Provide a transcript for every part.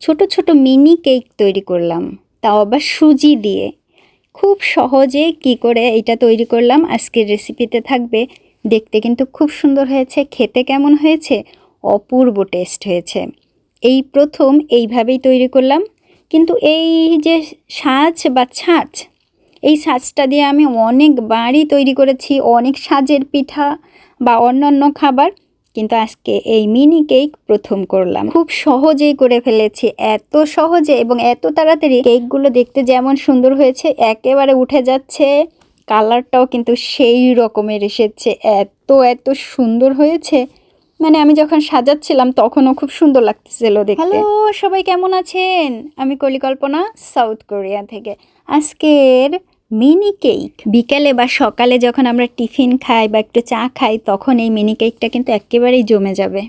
ছোট ছোট mini cake তৈরি করলাম। তাও আবার সুজি দিয়ে। খুব সহজে কি করে এটা তৈরি করলাম, আজকের রেসিপিতে থাকবে। দেখতে কিন্তু খুব সুন্দর হয়েছে, খেতে কেমন হয়েছে, অপূর্ব টেস্ট হয়েছে। এই প্রথম এইভাবেই তৈরি করলাম। কিন্তু এই যে সাজ বা ছাঁচ, এই সাজটা দিয়ে আমি অনেকবারই তৈরি করেছি। অনেক সাজের পিঠা বা অন্যান্য খাবার। কিন্তু আজকে এই মিনি কেক প্রথম করলাম। খুব সহজেই করে ফেলেছি, এত সহজে এবং এত তাড়াতাড়ি কেকগুলো দেখতে যেমন সুন্দর হয়েছে, একেবারে উঠে যাচ্ছে। কালারটাও কিন্তু সেই রকমের এসেছে, এত এত সুন্দর হয়েছে। মানে আমি যখন সাজাচ্ছিলাম তখনও খুব সুন্দর লাগতেছিল দেখতে। হ্যালো, সবাই কেমন আছেন? আমি কলিকল্পনা সাউথ কোরিয়া থেকে। আজকের মিনি কেক। বিকেলে বা সকালে যখন আমরা টিফিন খাই বা একটু চা খাই, তখন এই মিনি কেকটা কিন্তু একেবারেই জমে যাবে।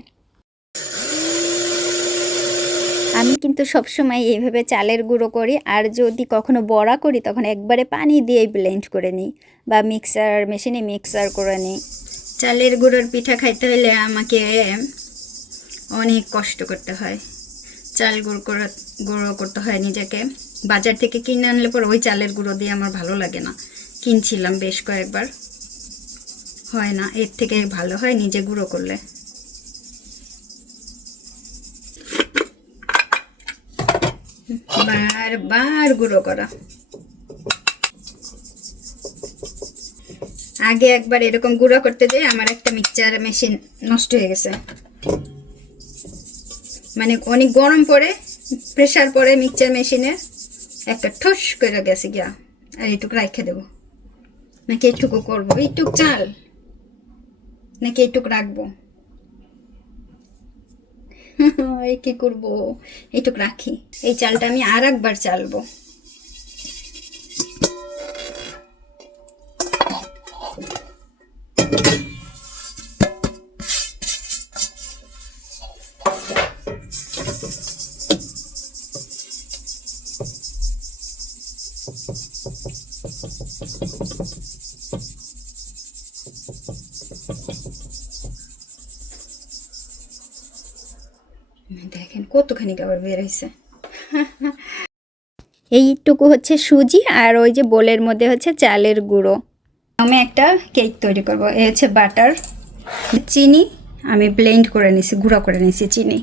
আমি কিন্তু সবসময় এইভাবে চালের গুঁড়ো করি, আর যদি কখনো বড়া করি, তখন একবারে পানি দিয়ে ব্লেন্ড করে নিই বা মিক্সার মেশিনে মিক্সার করে নিই। চালের গুঁড়োর পিঠা খাইতে হলে আমাকে অনেক কষ্ট করতে হয়। চাল গুঁড়ো করে, গুঁড়ো করতে হয় নিজেকে। বাজার থেকে কিনে আনলে পর ওই চালের গুঁড়ো দিয়ে আমার ভালো লাগে না। কিনছিলাম বেশ কয়েকবার। হয় না, এর থেকে ভালো হয় নিজে গুঁড়ো করলে। বারবার গুঁড়ো করা। আগে একবার এরকম গুঁড়ো করতে যেয়ে আমার একটা মিক্সচার মেশিন নষ্ট হয়ে গেছে। মানে অনেক গরম পড়ে প্রেশার পড়ে মিক্সচার মেশিনে একটা ঠুস করে গেছে গিয়া, আর এইটুক রাখে দেবো। নাকি এইটুকু করব? এইটুক চাল? নাকি এইটুক রাখব? এই কি করব? এইটুক রাখি। এই চালটা আমি আর একবার চালবো। দেখেন কতখানি আবার বের হয়েছে এইটুকু হচ্ছে সুজি আর ওই যে বোলের মধ্যে হচ্ছে চালের গুঁড়ো। আমি একটা কেক তৈরি করব এই হচ্ছে বাটার। চিনি আমি ব্লেন্ড করে নিছি, গুঁড়ো করে নিছি চিনি।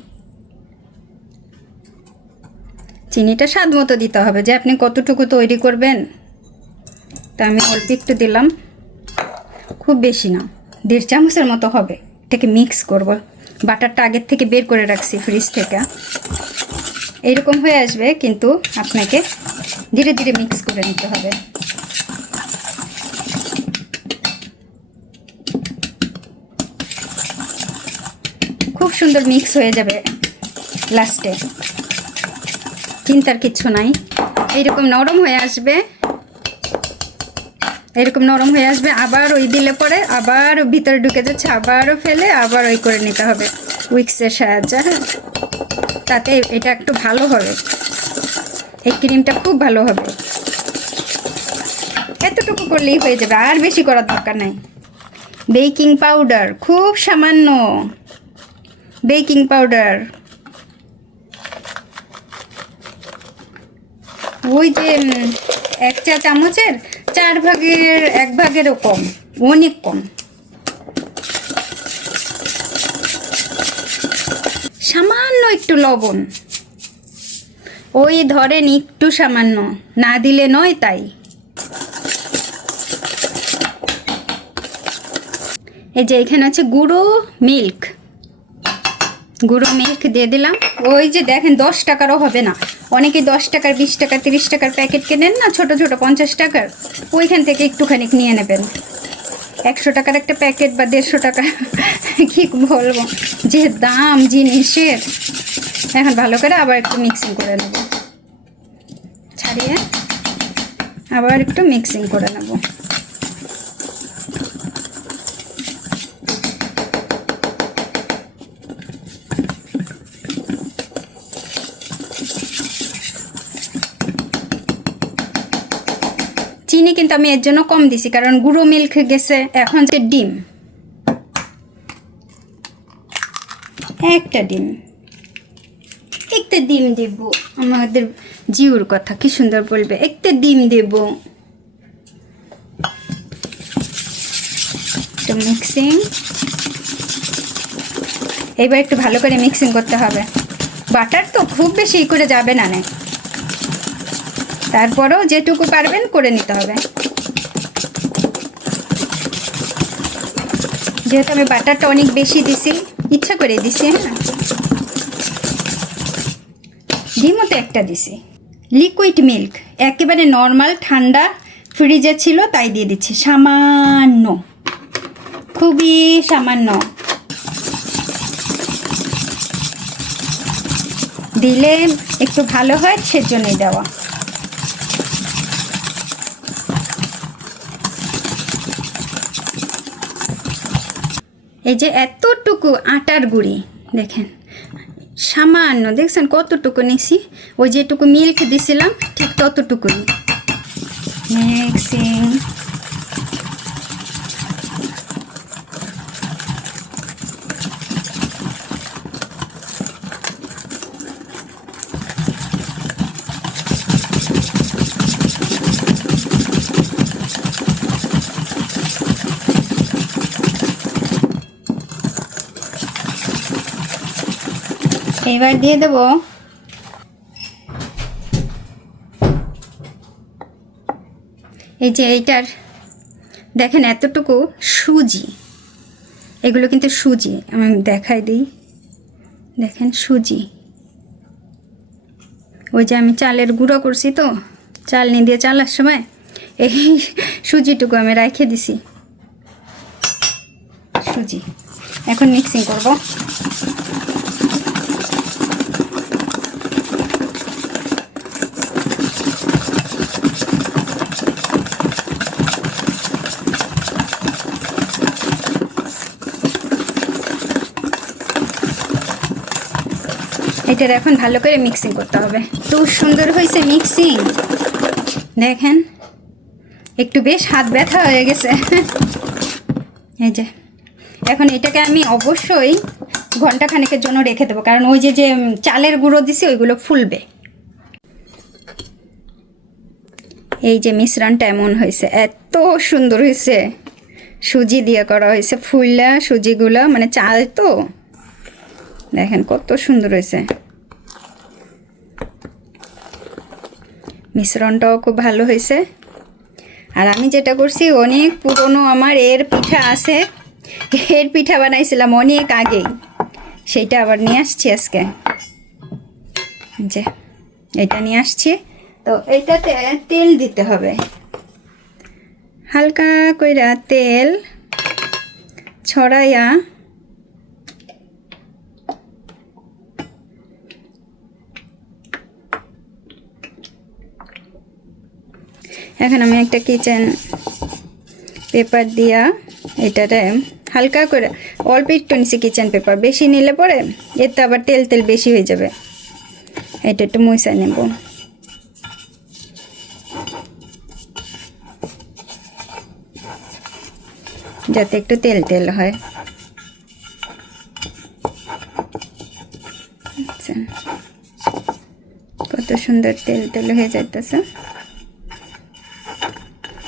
চিনিটা স্বাদ মতো দিতে হবে, যে আপনি কতটুকু তৈরি করবেন। তা আমি অল্প একটু দিলাম। খুব বেশি না, দেড় চামচের মতো হবে, এটাকে মিক্স করব। বাটারটা আগের থেকে বের করে রাখছি ফ্রিজ থেকে। এইরকম হয়ে আসবে, কিন্তু আপনাকে ধীরে ধীরে মিক্স করে নিতে হবে। খুব সুন্দর মিক্স হয়ে যাবে লাস্টে চিন্তার কিচ্ছু নাই। এইরকম নরম হয়ে আসবে। এরকম নরম হয়ে আসবে, আবার ওই দিলে পরে আবার ভিতরে ঢুকে যাচ্ছে, আবারও ফেলে, আবার ওই করে নিতে হবে উইক্সের সাহায্যে হ্যাঁ? তাতে এটা একটু ভালো হবে। এই ক্রিমটা খুব ভালো হবে। এতটুকু করলেই হয়ে যাবে, আর বেশি করার দরকার নাই। বেকিং পাউডার, খুব সামান্য। Baking powder. ওই যে এক চা চামচের চার ভাগের এক ভাগেরও কম, অনেক কম। সামান্য একটু লবণ। ওই ধরেন একটু সামান্য, না দিলে নয় তাই। এই যে এখানে আছে গুঁড়ো, মিল্ক। গুঁড়ো মিল্ক দিয়ে দিলাম। ওই যে দেখেন দশ টাকারও হবে না। অনেকে দশ টাকার, বিশ টাকা তিরিশ টাকার প্যাকেট কেনেন না, ছোট ছোট পঞ্চাশ টাকার, ওইখান থেকে একটুখানি নিয়ে নেবেন। একশো টাকার একটা প্যাকেট বা দেড়শো টাকা, কি বলব? যে দাম জিনিসের। এখন ভালো করে আবার একটু মিক্সিং করে নেব। ছাড়িয়ে আবার একটু মিক্সিং করে নেব চিনি কিন্তু আমি এর জন্য কম দিছি, কারণ গুঁড়ো মিল্ক গেছে এখন যে ডিম। একটা ডিম। একটা ডিম দেব। আমাদের জিউর কথা, কি সুন্দর বলবে। একটা ডিম দেব। মিক্সিং এবার একটু ভালো করে মিক্সিং করতে হবে। বাটার তো খুব বেশি করে যাবে না নে। তারপরেও যেটুকু পারবেন করে নিতে হবে। যেহেতু আমি বাটারটা অনেক বেশি দিছি, ইচ্ছা করে দিছি হ্যাঁ। ডিমও তো একটা দিছি। লিকুইড মিল্ক, একেবারে নর্মাল, ঠান্ডা ফ্রিজে ছিল, তাই দিয়ে দিচ্ছি। সামান্য, খুবই সামান্য। দিলে একটু ভালো হয়, সেজন্যই দেওয়া। এই যে এতটুকু আটার গুঁড়ি, দেখেন, সামান্য, দেখছেন কতটুকু নিছি? ওই যেটুকু মিল্ক দিছিলাম, ঠিক ততটুকুই। মিক্সিং এবার দিয়ে দেব। এই যে এইটার, দেখেন এতটুকু সুজি। এগুলো কিন্তু সুজি, আমি দেখাই দিই। দেখেন সুজি। ওই যে আমি চালের গুঁড়ো করছি তো চালনি দিয়ে চালার সময়, এই সুজিটুকু আমি রেখে দিছি। সুজি। এখন মিক্সিং করব। এটার এখন ভালো করে মিক্সিং করতে হবে। তো সুন্দর হয়েছে মিক্সিং দেখেন, একটু বেশ হাত ব্যথা হয়ে গেছে। এই যে, এখন এটাকে আমি অবশ্যই ঘণ্টা খানেকের জন্য রেখে দেবো, কারণ ওই যে যে চালের গুঁড়ো দিছি, ওইগুলো ফুলবে। এই যে মিশ্রণটা এমন হয়েছে, এত সুন্দর হয়েছে। সুজি দিয়ে করা হয়েছে, ফুললা সুজিগুলো মানে চাল তো। দেখেন কত সুন্দর হয়েছে। মিশ্রণটাও খুব ভালো হয়েছে। আর আমি যেটা করছি, অনেক পুরনো আমার এর পিঠা আছে। এর পিঠা বানাইছিলাম অনেক আগেই। সেইটা আবার নিয়ে আসছি আজকে। যে, এটা নিয়ে আসছি। তো এইটাতে তেল দিতে হবে। হালকা কইরা তেল ছড়াইয়া এখন আমি একটা কিচেন পেপার দিয়া এটাতে হালকা করে, অল্প একটু নিচে কিচেন পেপার বেশি নিলে পরে এতে আবার তেল তেল বেশি হয়ে যাবে। এটা একটু মুইসা নেব। যাতে একটু তেল তেল হয়। আচ্ছা। কত সুন্দর তেল তেল হয়ে যাইতেছে।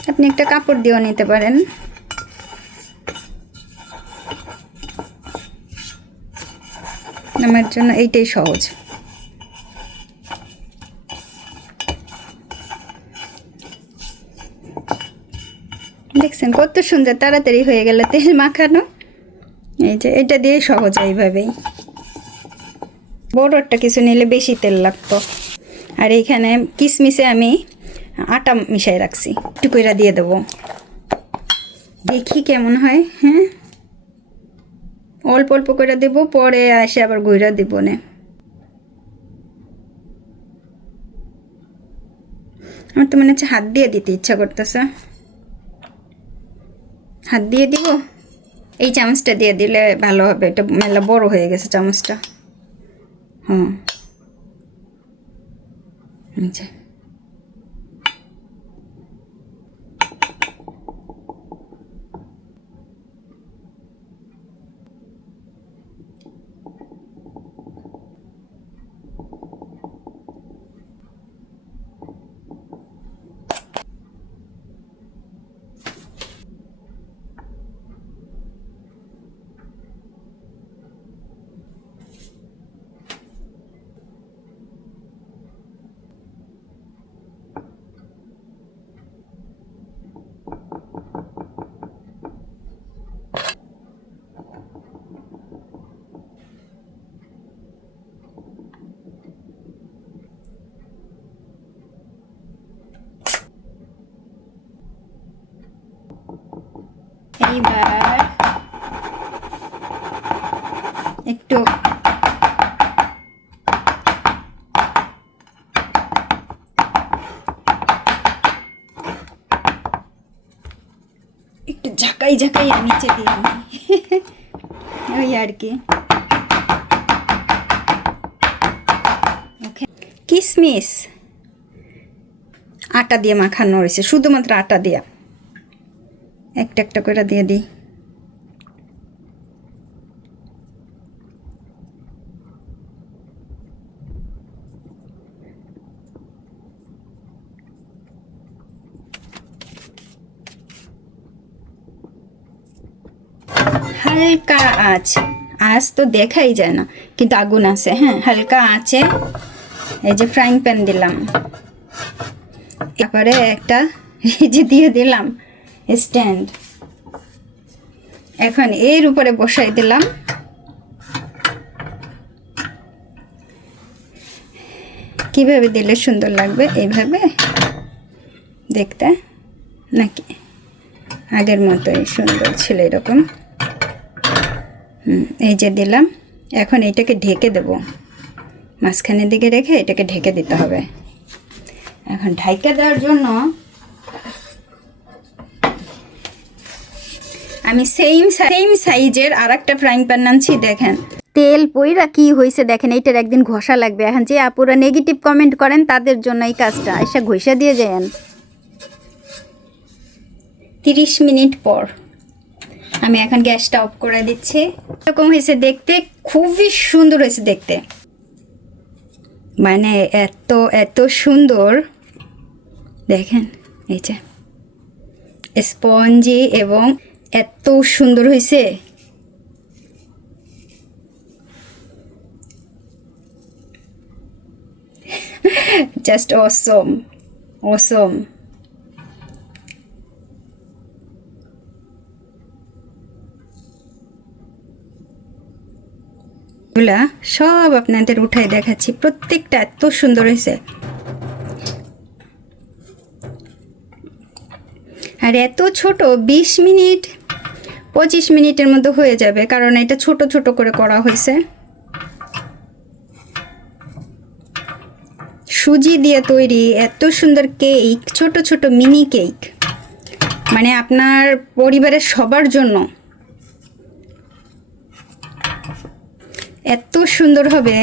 আপনি একটা কাপড় দিয়েও নিতে পারেন। আমার জন্য এইটাই সহজ। দেখছেন কত সুন্দর তাড়াতাড়ি হয়ে গেল তেল মাখানো। এই যে এটা দিয়ে সহজ এইভাবেই। বড়টা কিছু নিলে বেশি তেল লাগতো। আর এইখানে কিসমিসে আমি আটা মিশাই রাখছি। একটু কইরা দিয়ে দেবো। দেখি কেমন হয় হ্যাঁ? অল্প অল্প করে দেব, পরে আসে আবার গইরা দেবো না। আমার তো মনে হচ্ছে হাত দিয়ে দিতে ইচ্ছা করতেছে। হাত দিয়ে দিব? এই চামচটা দিয়ে দিলে ভালো হবে, এটা মেলা বড় হয়ে গেছে চামচটা। হুম। আচ্ছা একটু। একটু ঝাঁকাই ঝাঁকাই নিচে দিয়ে। ওই আর কি। কিসমিস। আটা দিয়ে মাখানো রয়েছে শুধুমাত্র আটা দিয়ে। একটা একটা করে দিয়ে দিই। হালকা আঁচ আঁচ তো দেখাই যায় না, কিন্তু আগুন আছে হ্যাঁ হালকা আঁচে এই যে ফ্রাইং প্যান দিলাম। তারপরে একটা এই যে দিয়ে দিলাম স্ট্যান্ড এখন এর উপরে বসাই দিলাম। কীভাবে দিলে সুন্দর লাগবে, এইভাবে? দেখতে? নাকি? আগের মতোই সুন্দর ছিল এরকম। এই যে দিলাম, এখন এটাকে ঢেকে দেব। মাঝখানের দিকে রেখে এটাকে ঢেকে দিতে হবে। এখন ঢাইকা দেওয়ার জন্য আমি সেম সেম সাইজের আর একটা ফ্রাইং প্যান আনছি, দেখেন। তেল পইরা কি হয়েছে দেখেন, এইটার একদিন ঘষা লাগবে। এখন যে আপুরা নেগেটিভ কমেন্ট করেন, তাদের জন্য এই কাজটা। এসে ঘষা দিয়ে যান তিরিশ মিনিট পর। আমি এখন গ্যাসটা অফ করে দিচ্ছি। এরকম হয়েছে দেখতে, খুবই সুন্দর হয়েছে দেখতে। মানে এত এত সুন্দর। দেখেন, এই যে। স্পঞ্জি এবং এত সুন্দর হয়েছে। জাস্ট অসম অসম সব আপনাদের উঠাই দেখাচ্ছি। প্রত্যেকটা এত সুন্দর হয়েছে। আর এত ছোট, বিশ মিনিট, পঁচিশ মিনিটের মধ্যে হয়ে যাবে, কারণ এটা ছোট ছোট করে করা হয়েছে। সুজি দিয়ে তৈরি এত সুন্দর কেক ছোট ছোট মিনি কেক মানে আপনার পরিবারের সবার জন্য। এত সুন্দর হবে।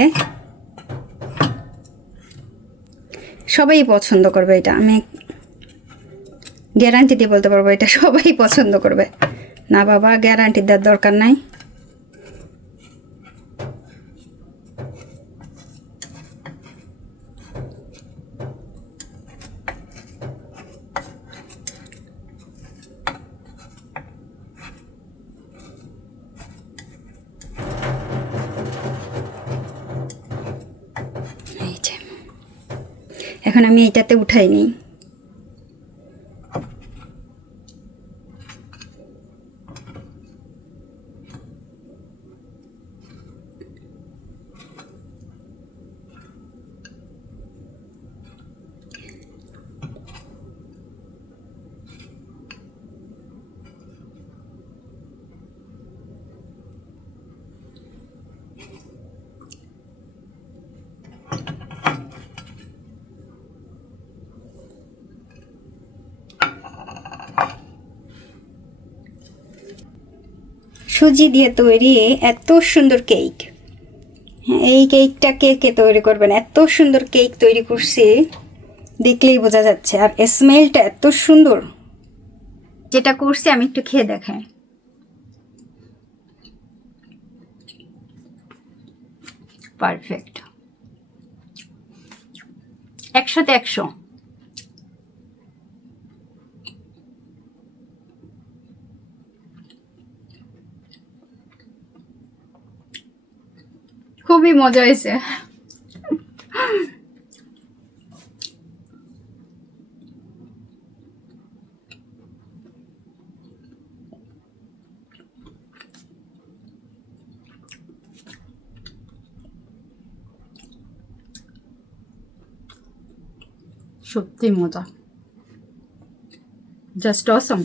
সবাই পছন্দ করবে এটা। আমি গ্যারান্টি দিয়ে বলতে পারব এটা সবাই পছন্দ করবে। না বাবা গ্যারান্টি দেওয়ার দরকার নাই। এখন আমি এটাতে উঠাই নিই। সুজি দিয়ে তৈরি এত সুন্দর কেক এই কেকটা কে কে তৈরি করবেন? এত সুন্দর কেক তৈরি করছি, দেখলেই বোঝা যাচ্ছে। আর স্মেলটা এত সুন্দর। যেটা করছি আমি একটু খেয়ে দেখাই। পারফেক্ট একশোতে একশো। খুবই মজা হয়েছে। সত্যি মজা। জাস্ট অসম